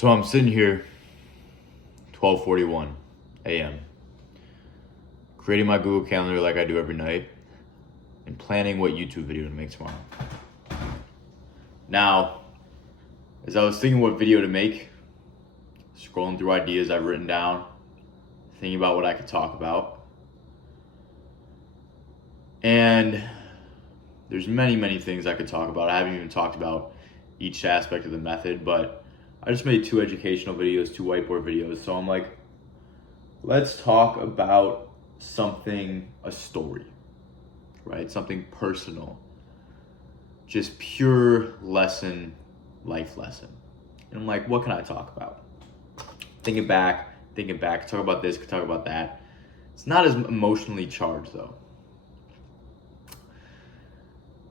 So I'm sitting here, 12:41 a.m., creating my Google Calendar like I do every night, and planning what YouTube video to make tomorrow. Now, as I was thinking what video to make, scrolling through ideas I've written down, thinking about what I could talk about, and there's many things I could talk about. I haven't even talked about each aspect of the method, but I just made 2 educational videos, 2 whiteboard videos. So I'm like, let's talk about something, a story, right? Something personal, just pure lesson, life lesson. And I'm like, what can I talk about? Thinking back, talk about this, talk about that. It's not as emotionally charged though.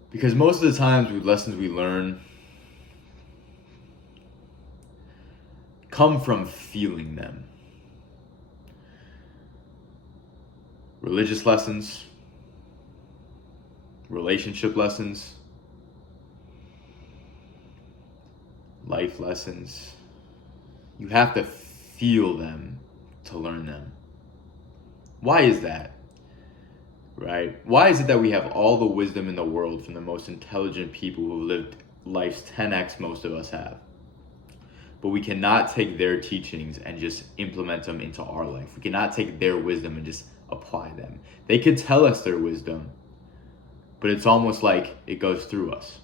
Because most of the times with lessons we learn come from feeling them. Religious lessons, relationship lessons, life lessons. You have to feel them to learn them. Why is that? Right? Why is it that we have all the wisdom in the world from the most intelligent people who have lived life's 10x most of us have? But we cannot take their teachings and just implement them into our life. We cannot take their wisdom and just apply them. They could tell us their wisdom, but it's almost like it goes through us.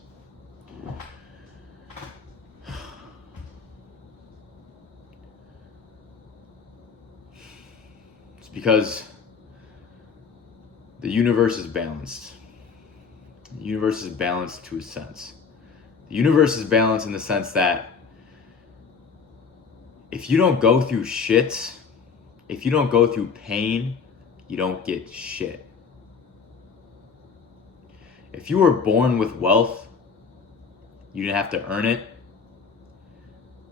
It's because the universe is balanced. The universe is balanced to a sense. The universe is balanced in the sense that if you don't go through shit, if you don't go through pain, you don't get shit. If you were born with wealth, you didn't have to earn it.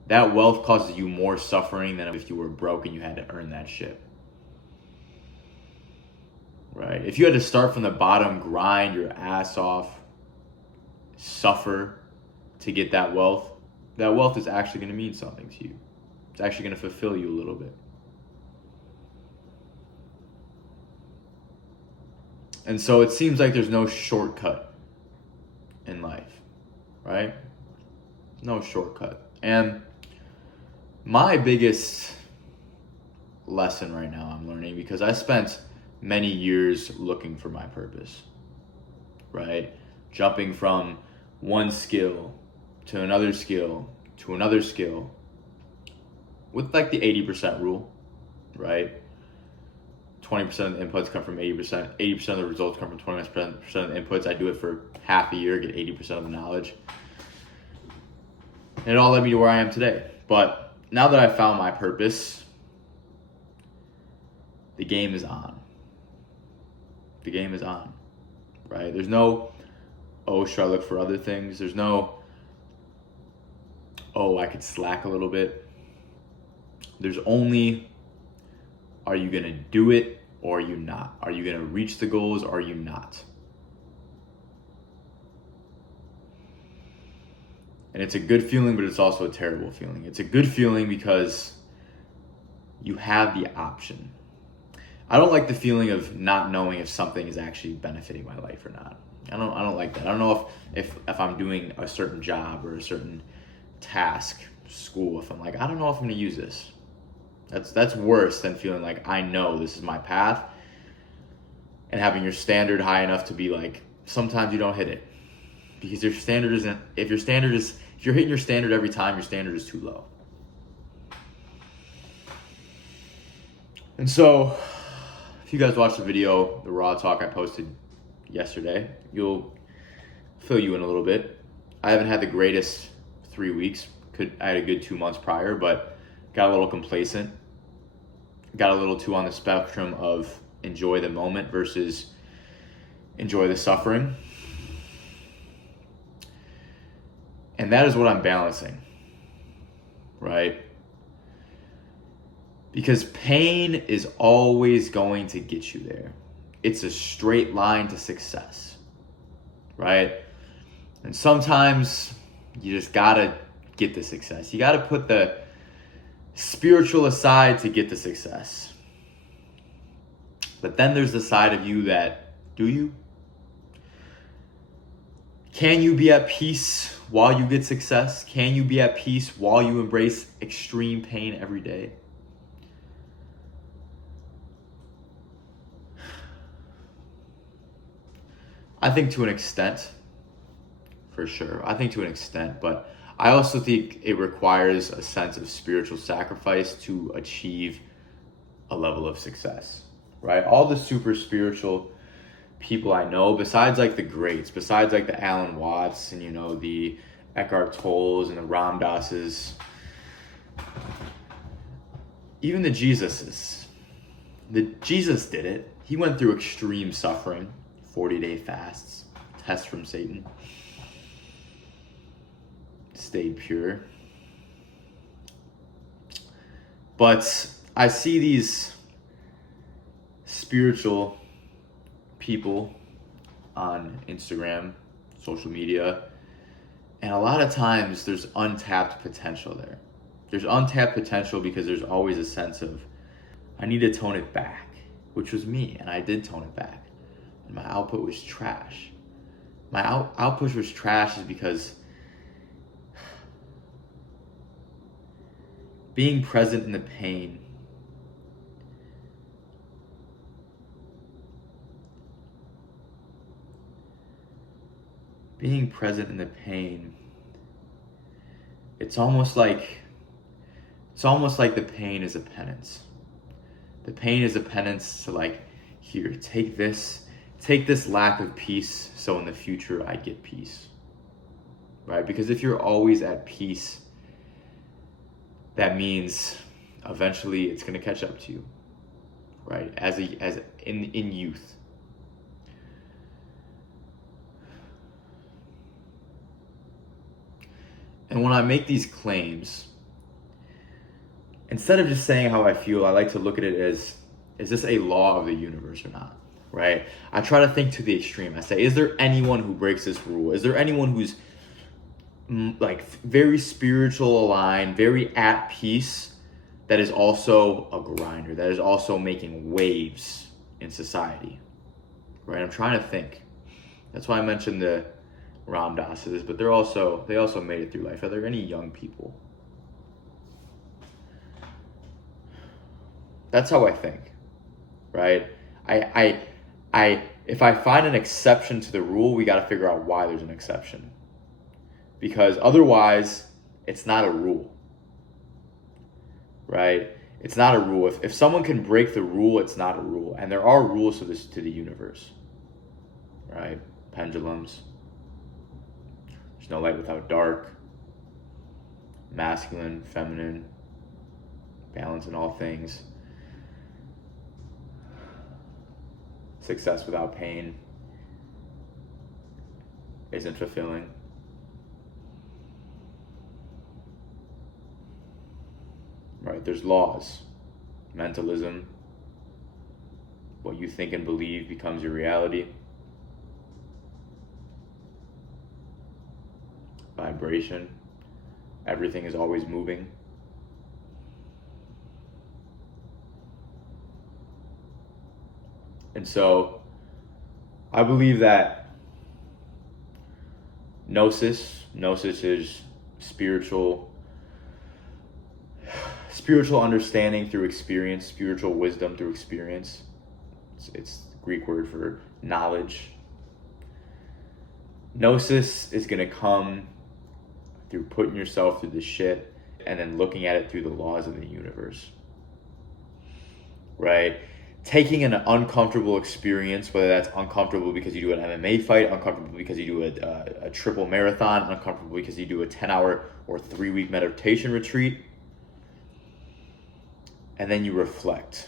That wealth causes you more suffering than if you were broke and you had to earn that shit. Right? If you had to start from the bottom, grind your ass off, suffer to get that wealth is actually going to mean something to you. It's actually going to fulfill you a little bit. And so it seems like there's no shortcut in life, right? No shortcut. And my biggest lesson right now I'm learning, because I spent many years looking for my purpose, right? Jumping from one skill to another skill to another skill, with like the 80% rule, right? 20% of the inputs come from 80%. 80% of the results come from 20% of the inputs. I do it for half a year, get 80% of the knowledge. And it all led me to where I am today. But now that I found my purpose, the game is on. The game is on, right? There's no, oh, should I look for other things? There's no, oh, I could slack a little bit. There's only, are you going to do it or are you not? Are you going to reach the goals or are you not? And it's a good feeling, but it's also a terrible feeling. It's a good feeling because you have the option. I don't like the feeling of not knowing if something is actually benefiting my life or not. I don't like that. I don't know if I'm doing a certain job or a certain task, school, if I'm like, I don't know if I'm going to use this. That's worse than feeling like I know this is my path and having your standard high enough to be like, sometimes you don't hit it. Because your standard isn't, if you're hitting your standard every time, your standard is too low. And so, if you guys watched the video, the raw talk I posted yesterday, you'll fill you in a little bit. I haven't had the greatest 3 weeks. I had a good 2 months prior, but got a little complacent. Got a little too on the spectrum of enjoy the moment versus enjoy the suffering. And that is what I'm balancing, right? Because pain is always going to get you there. It's a straight line to success, right? And sometimes you just gotta get the success. You gotta put the spiritual aside to get the success. But then there's the side of you that, do you? Can you be at peace while you get success? Can you be at peace while you embrace extreme pain every day? I think to an extent, for sure. I think to an extent, but I also think it requires a sense of spiritual sacrifice to achieve a level of success, right? All the super spiritual people I know, besides like the greats, besides like the Alan Watts and, the Eckhart Tolles and the Ram Dasses, even the Jesuses. Jesus did it. He went through extreme suffering, 40-day fasts, tests from Satan. Stayed pure. But I see these spiritual people on Instagram, social media, and a lot of times there's untapped potential there. There's untapped potential because there's always a sense of, I need to tone it back, which was me, and I did tone it back. And my output was trash. My output was trash is because being present in the pain it's almost like the pain is a penance. The pain is a penance to like, here, take this lack of peace so in the future I get peace. Right? Because if you're always at peace, that means eventually it's going to catch up to you. Right? As in youth. And when I make these claims, instead of just saying how I feel, I like to look at it as, is this a law of the universe or not? Right? I try to think to the extreme. I say, is there anyone who breaks this rule? Is there anyone who's like very spiritual aligned, very at peace, that is also a grinder, that is also making waves in society? Right? I'm trying to think. That's why I mentioned the Ram Dasses, but they also made it through life. Are there any young people? That's how I think, right? If I find an exception to the rule, we got to figure out why there's an exception, because otherwise, it's not a rule, right? It's not a rule. If someone can break the rule, it's not a rule, and there are rules to the universe, right? Pendulums. There's no light without dark. Masculine, feminine, balance in all things. Success without pain isn't fulfilling. Right? There's laws. Mentalism. What you think and believe becomes your reality. Vibration. Everything is always moving. And so I believe that Gnosis is spiritual understanding through experience, spiritual wisdom through experience. It's the Greek word for knowledge. Gnosis is going to come through putting yourself through the shit and then looking at it through the laws of the universe. Right? Taking an uncomfortable experience, whether that's uncomfortable because you do an MMA fight, uncomfortable because you do a triple marathon, uncomfortable because you do a 10-hour or 3-week meditation retreat, and then you reflect.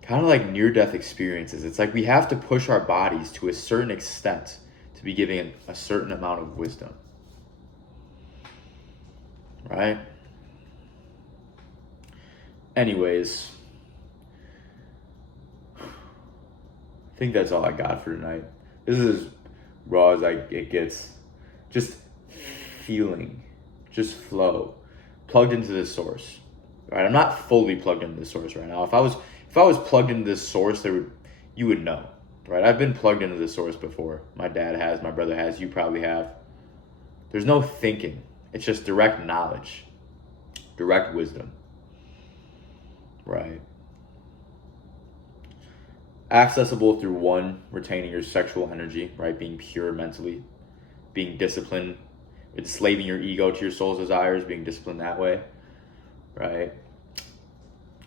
Kind of like near-death experiences. It's like we have to push our bodies to a certain extent to be giving a certain amount of wisdom. Right? Anyways, I think that's all I got for tonight. This is as raw as it gets. Just feeling, just flow. plugged into this source, right? I'm not fully plugged into the source right now. If I was plugged into this source, you would know, right? I've been plugged into the source before. My dad has, my brother has, you probably have. There's no thinking. It's just direct knowledge, direct wisdom, right? Accessible through one, retaining your sexual energy, right? Being pure mentally, being disciplined, enslaving your ego to your soul's desires, being disciplined that way, right?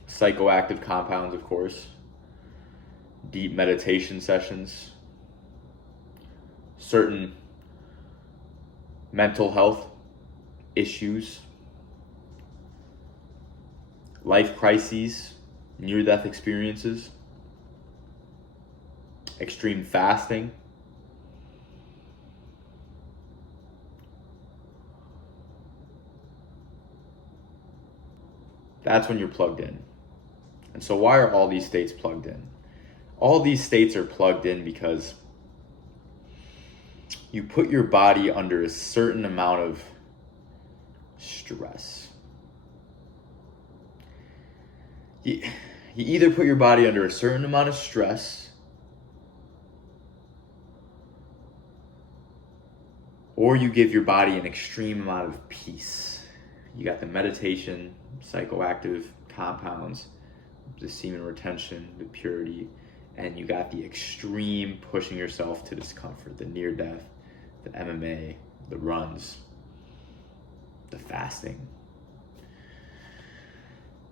Psychoactive compounds, of course. Deep meditation sessions. Certain mental health issues. Life crises, near-death experiences. Extreme fasting. That's when you're plugged in. And so why are all these states plugged in? All these states are plugged in because you put your body under a certain amount of stress. You either put your body under a certain amount of stress, or you give your body an extreme amount of peace. You got the meditation, psychoactive compounds, the semen retention, the purity, and you got the extreme pushing yourself to discomfort, the near death, the MMA, the runs, the fasting.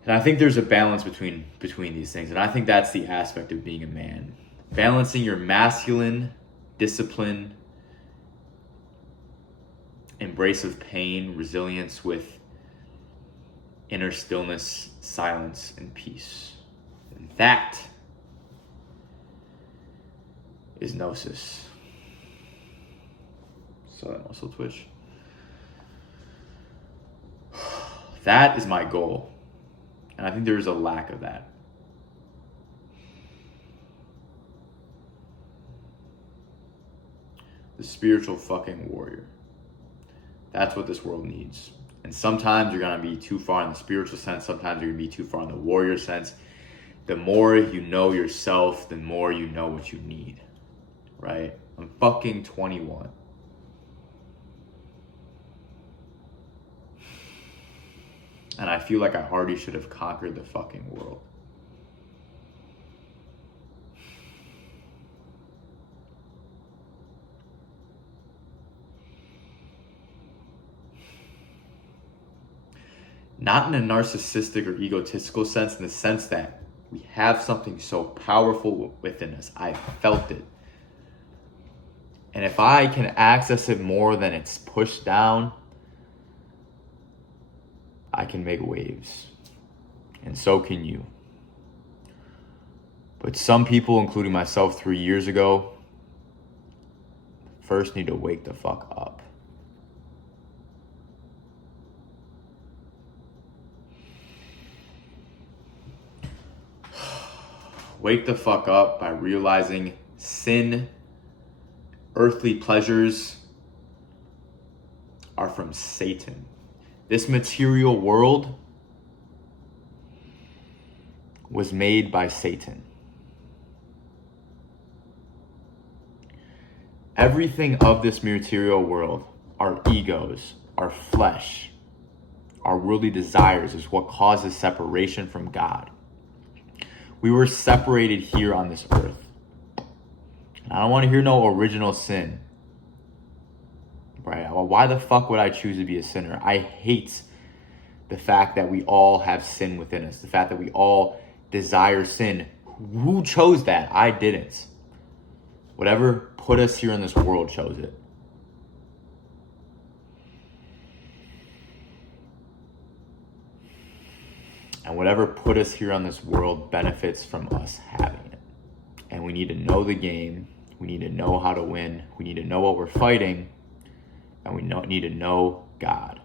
And I think there's a balance between these things. And I think that's the aspect of being a man. Balancing your masculine discipline, embrace of pain, resilience with inner stillness, silence, and peace. And that is Gnosis. So that muscle twitch. That is my goal. And I think there's a lack of that. The spiritual fucking warrior. That's what this world needs. And sometimes you're going to be too far in the spiritual sense. Sometimes you're going to be too far in the warrior sense. The more you know yourself, the more you know what you need. Right? I'm fucking 21. And I feel like I already should have conquered the fucking world. Not in a narcissistic or egotistical sense, in the sense that we have something so powerful within us. I felt it. And if I can access it more than it's pushed down, I can make waves. And so can you. But some people, including myself 3 years ago, first need to wake the fuck up. Wake the fuck up by realizing sin, earthly pleasures are from Satan. This material world was made by Satan. Everything of this material world, our egos, our flesh, our worldly desires, is what causes separation from God. We were separated here on this earth. And I don't want to hear no original sin. Right? Well, why the fuck would I choose to be a sinner? I hate the fact that we all have sin within us. The fact that we all desire sin. Who chose that? I didn't. Whatever put us here in this world chose it. And whatever put us here on this world benefits from us having it. And we need to know the game. We need to know how to win. We need to know what we're fighting. And we need to know God.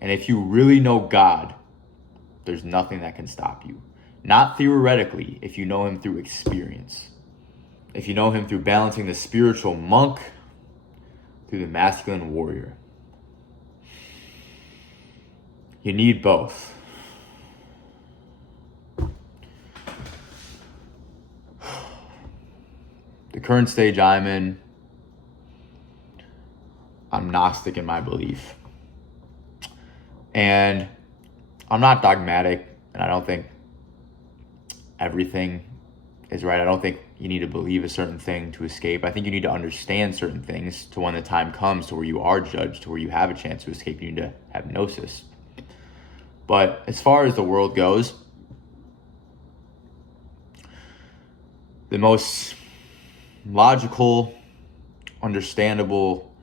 And if you really know God, there's nothing that can stop you. Not theoretically, if you know him through experience. If you know him through balancing the spiritual monk through the masculine warrior. You need both. The current stage I'm in, I'm Gnostic in my belief. And I'm not dogmatic, and I don't think everything is right. I don't think you need to believe a certain thing to escape. I think you need to understand certain things to when the time comes to where you are judged, to where you have a chance to escape. You need to have Gnosis. But as far as the world goes, the most logical, understandable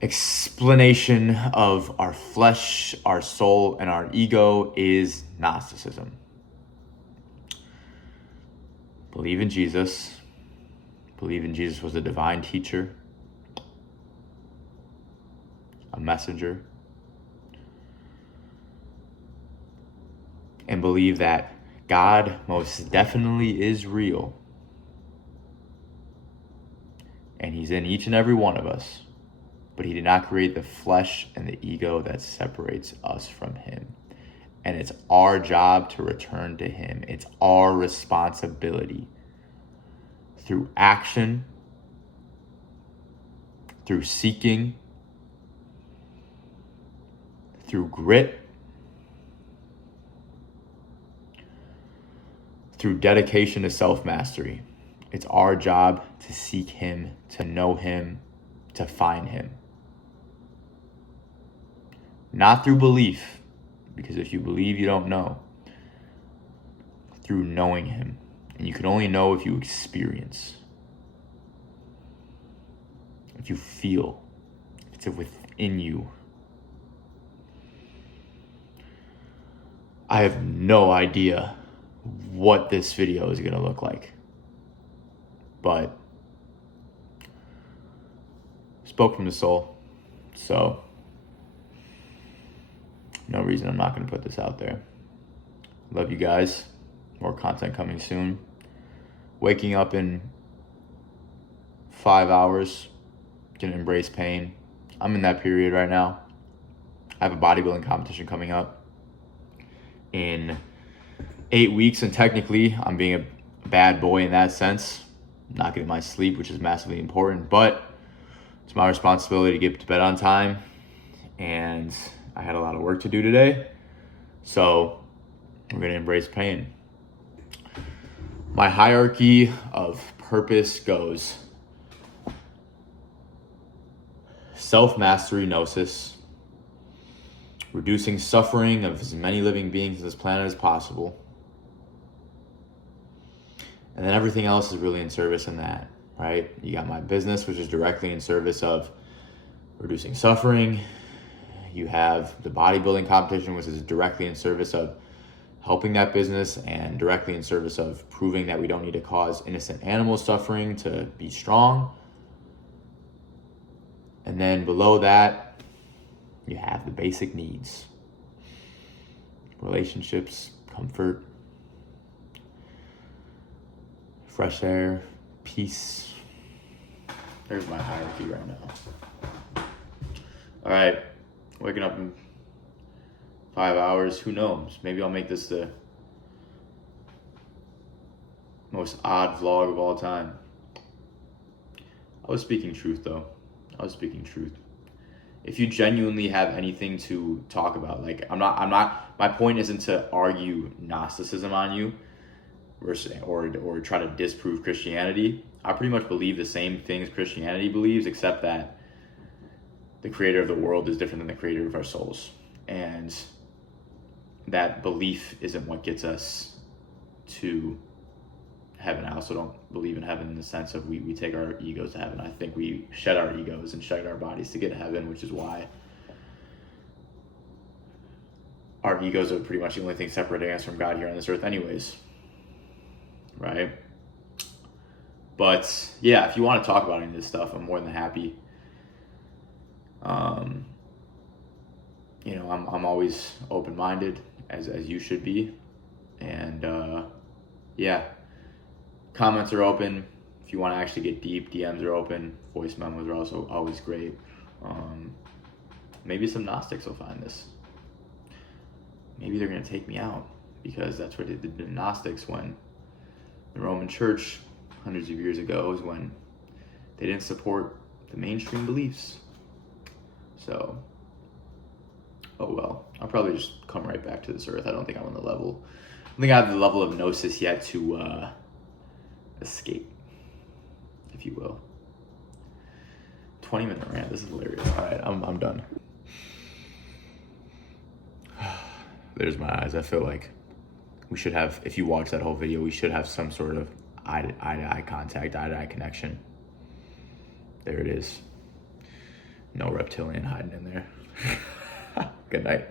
explanation of our flesh, our soul, and our ego is Gnosticism. Believe in Jesus. Believe in Jesus was a divine teacher, a messenger, and believe that God most definitely is real. And he's in each and every one of us. But he did not create the flesh and the ego that separates us from him. And it's our job to return to him. It's our responsibility. Through action, through seeking, through grit, through dedication to self-mastery. It's our job to seek him, to know him, to find him. Not through belief, because if you believe, you don't know. Through knowing him. And you can only know if you experience. If you feel. It's within you. I have no idea what this video is going to look like. But spoke from the soul. So no reason I'm not going to put this out there. Love you guys. More content coming soon. Waking up in 5 hours. Gonna embrace pain. I'm in that period right now. I have a bodybuilding competition coming up in 8 weeks, and technically I'm being a bad boy in that sense. Not getting my sleep, which is massively important, but it's my responsibility to get to bed on time, and I had a lot of work to do today, so we're gonna embrace pain. My hierarchy of purpose goes self-mastery, Gnosis, reducing suffering of as many living beings on this planet as possible, and then everything else is really in service in that, right? You got my business, which is directly in service of reducing suffering. You have the bodybuilding competition, which is directly in service of helping that business and directly in service of proving that we don't need to cause innocent animal suffering to be strong. And then below that, you have the basic needs. Relationships, comfort, fresh air, peace. There's my hierarchy right now. All right, waking up in 5 hours, who knows? Maybe I'll make this the most odd vlog of all time. I was speaking truth though. I was speaking truth. If you genuinely have anything to talk about, like I'm not, my point isn't to argue Gnosticism on you or try to disprove Christianity. I pretty much believe the same things Christianity believes, except that the creator of the world is different than the creator of our souls. And that belief isn't what gets us to heaven. I also don't believe in heaven in the sense of we take our egos to heaven. I think we shed our egos and shed our bodies to get to heaven, which is why our egos are pretty much the only thing separating us from God here on this earth anyways. Right? But yeah, if you want to talk about any of this stuff, I'm more than happy. I'm always open-minded, as you should be. And yeah, comments are open. If you want to actually get deep, DMs are open. Voice memos are also always great. Maybe some Gnostics will find this. maybe they're going to take me out, because that's what they did to the Gnostics when the Roman Church hundreds of years ago, is when they didn't support the mainstream beliefs. So, oh well, I'll probably just come right back to this earth. I don't think I'm on the level. I don't think I have the level of Gnosis yet to escape, if you will. 20-minute rant. This is hilarious. All right, I'm done. There's my eyes. I feel like we should have, if you watch that whole video, we should have some sort of eye-to-eye contact, eye-to-eye connection. There it is. No reptilian hiding in there. Good night.